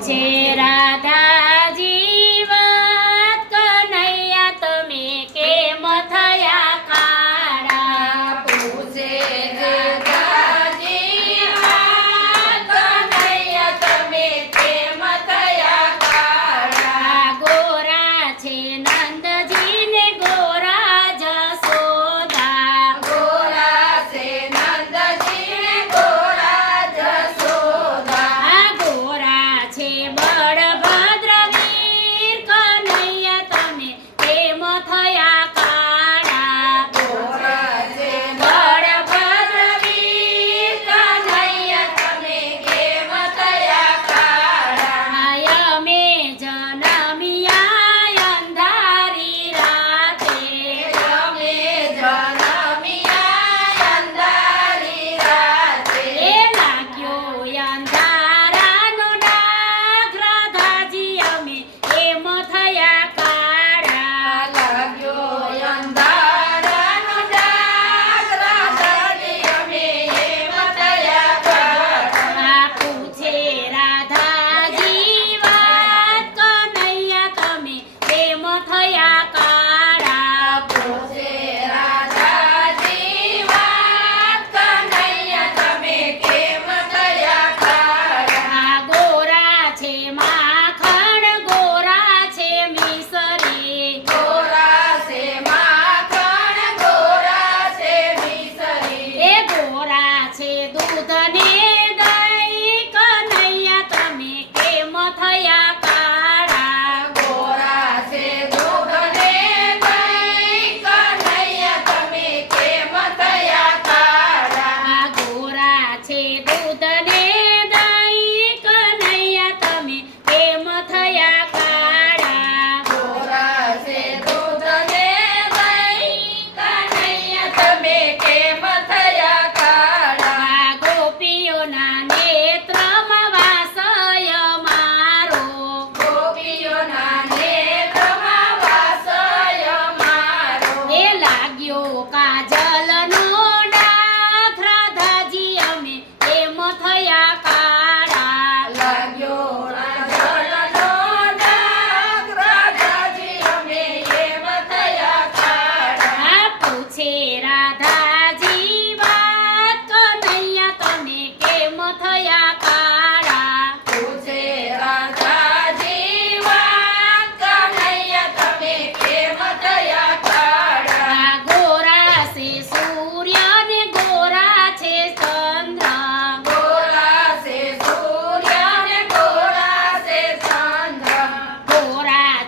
છે રાધાજી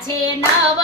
কাছে নব